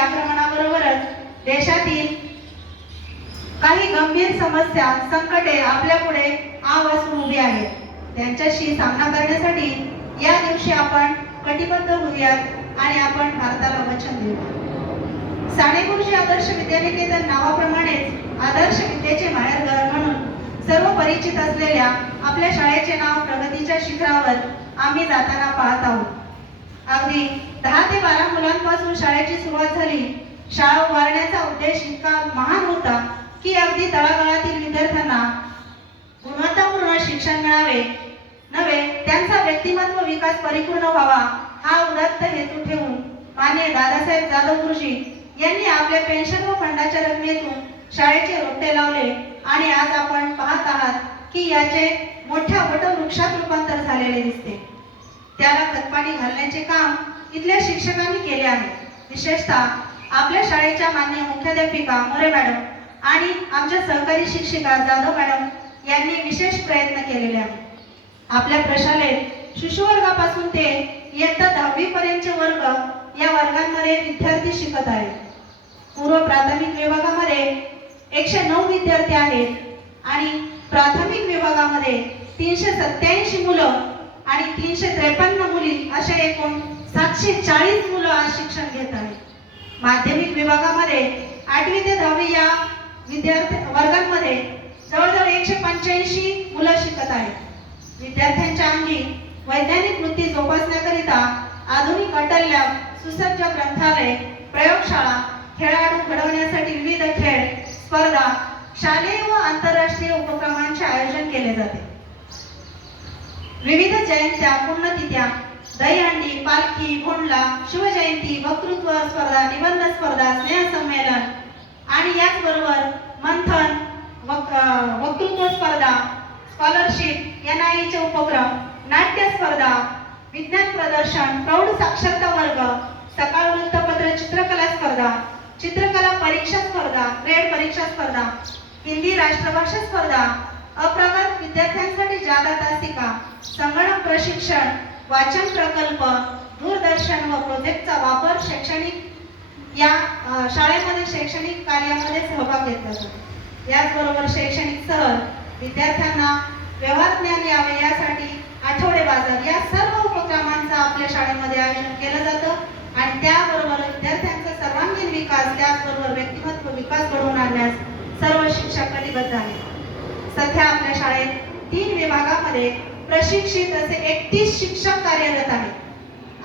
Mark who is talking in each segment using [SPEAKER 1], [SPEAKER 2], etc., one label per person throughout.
[SPEAKER 1] आक्रमणाबरोबरच देशातील काही गंभीर समस्या संकटे आपल्या पुढे आवासून उभी आहेत. त्यांच्याशी सामना करण्यासाठी या दिवशी आपण कटिबद्ध होऊयात आणि आपण भारताला वचन देऊ साने गुरुजी आदर्श विद्यानिकेतन नावाप्रमाणेच आदर्श विद्येचे माहेरघर म्हणून सर्व परिचित असलेल्या आपल्या शाळेचे नाव प्रगतीच्या शिखरावर आम्ही जाताना पाहत आहोत. अगदी दहा ते बारा मुलांपासून शाळेची सुरुवात झाली. शाळा उभारण्याचा उद्देश इतका महान होता की अगदी तळागाळातील विद्यार्थ्यांना गुणवत्तापूर्ण शिक्षण मिळावे. नव्हे त्यांचा व्यक्तिमत्व विकास परिपूर्ण व्हावा हा उदात्त हेतू ठेवून माने दादासाहेब जाधव गुरुजी यांनी आपल्या पेन्शन व फंडाच्या रकमेतून शाळेचे रोपटे लावले आणि आज आपण पाहत आहात की याचे मोठ्या वटवृक्षात रूपांतर झालेले दिसते. त्याला खतपाणी घालण्याचे काम इथल्या शिक्षकांनी केले आहे. विशेषतः आपल्या शाळेच्या मान्य मुख्याध्यापिका मोरे मॅडम आणि आमच्या सहकारी शिक्षिका जाधव मॅडम यांनी विशेष प्रयत्न केलेले आहेत. आपल्या प्रशालेत शिशुवर्गापासून ते इयत्ता दहावीपर्यंतचे वर्ग या वर्गांमध्ये विद्यार्थी शिकत आहेत. पूर्व प्राथमिक विभागामध्ये एकशे नऊ विद्यार्थी आहेत आणि प्राथमिक विभागामध्ये तीनशे सत्याऐंशी मुलं आणि तीनशे त्रेपन्न एकूण सातशे चाळीस मुलं आज शिक्षण घेत आहेत. माध्यमिक विभागामध्ये आठवी ते दहावी या विद्यार्थी वर्गांमध्ये जवळजवळ एकशे पंच्याऐंशी मुलं शिकत आहेत. विद्यार्थ्यांच्या अंगी वैज्ञानिक वृत्ती जोपासण्याकरिता आधुनिक अटल्य सुसज्ज ग्रंथालय प्रयोगशाळा खेळाडू घडवण्यासाठी विविध खेळ स्पर्धा शालेय व आंतरराष्ट्रीय उपक्रमांचे आयोजन केले जाते. विविध जयंत्या पुण्यतिथ्या दहीहंडी पालखी भोंडला शिवजयंती वक्तृत्व स्पर्धा निबंध स्पर्धा स्नेहसंमेलन आणि याचबरोबर मंथन वक वक्तृत्व स्पर्धा स्कॉलरशिप एन आय उपक्रम नाट्य स्पर्धा विज्ञान प्रदर्शन प्रौढ साक्षरता वर्ग सकाळ वृत्तपत्र चित्रकला स्पर्धा चित्रकला परीक्षा स्पर्धा ग्रेड परीक्षा स्पर्धा हिंदी राष्ट्रभाषा स्पर्धा अप्रगत विद्यार्थ्यांसाठी जादा तासिका संगणक प्रशिक्षण वाचन प्रकल्प दूरदर्शन व प्रोजेक्टचा वापर शैक्षणिक या शाळेमध्ये शैक्षणिक कार्यामध्ये सहभाग घेत जातो याचबरोबर शैक्षणिक सहल विद्यार्थ्यांना व्यवहार ज्ञान यावे यासाठी आठवडे बाजार या सर्व उपक्रमांचं आपल्या शाळेमध्ये आयोजन केलं जातं आणि त्याबरोबर विद्यार्थ्यांचा सर्वांगीण विकास त्याचबरोबर व्यक्तिमत्व विकास घडवून आणण्यास सर्व शिक्षक कटिबद्ध आहेत. सध्या आपल्या शाळेत तीन विभागामध्ये प्रशिक्षित असे एकतीस शिक्षक कार्यरत आहेत.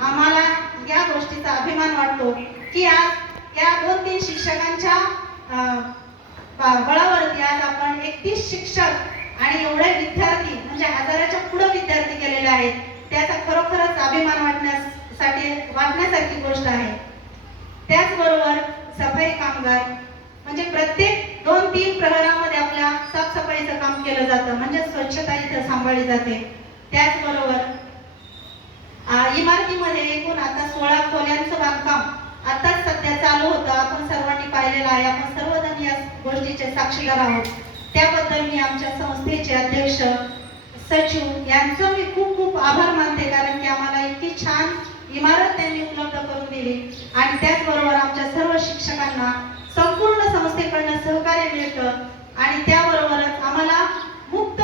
[SPEAKER 1] आम्हाला या गोष्टीचा अभिमान वाटतो की आज या दोन तीन शिक्षकांच्या बळावरती आज आपण एकतीस शिक्षक आणि एवढे विद्यार्थी म्हणजे हजाराच्या पुढे विद्यार्थी केलेले आहेत त्याचा खरोखरच अभिमान वाटण्यासाठी वाटण्यासारखी गोष्ट आहे. त्याचबरोबर सफाई कामगार म्हणजे प्रत्येक दोन तीन प्रहरामध्ये आपल्या साफसफाईचं काम केलं जातं म्हणजे स्वच्छता इथं सांभाळली जाते. त्याचबरोबर इमारतीमध्ये एकूण आता सोळा खोल्यांचं बांधकाम आताच सध्या चालू होतं. आपण सर्वांनी पाहिलेलं आहे. आपण सर्वजण या गोष्टीचे साक्षीदार आहोत. त्याबद्दल मी आमच्या संस्थेचे अध्यक्ष सचिव यांचं मी खूप खूप आभार मानते. कारण की आम्हाला इतकी छान इमारत त्यांनी उपलब्ध करून दिली. आणि त्याचबरोबर आमच्या सर्व शिक्षकांना संपूर्ण सहकार्य मिळतं आणि त्याबरोबरच आम्हाला मुक्त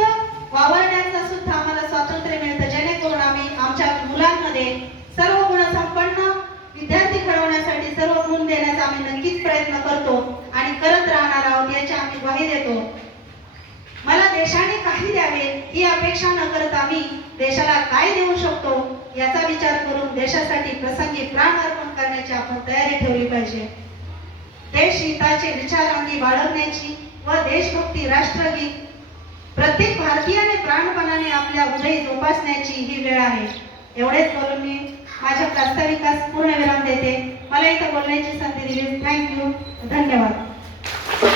[SPEAKER 1] वावरण्याचं सुद्धा आम्हाला स्वातंत्र्य मिळतं. जेणेकरून आम्ही आमच्या मुलांमध्ये सर्व गुण संपन्न विद्यार्थी घडवण्यासाठी सर्व गुण देण्याचा आम्ही नक्कीच प्रयत्न करतो आणि करत राहणार आहोत याची आम्ही ग्वाही देतो. मला देशाने काही द्यावे ही अपेक्षा न करता मी देशाला काय देऊ शकतो याचा विचार करून देशासाठी प्रसंगी प्राण अर्पण करण्याची आपण तयारी ठेवली पाहिजे. देश हिताचे विचार अंगी बाळगण्याची व देशभक्ती राष्ट्रगीत प्रत्येक भारतीयाने प्राणपणाने आपल्या हृदय जोपासण्याची ही वेळ आहे. एवढेच बोलून मी माझ्या प्रास्ताविकास पूर्ण विराम देते. मला इथं बोलण्याची संधी दिली. थँक्यू धन्यवाद.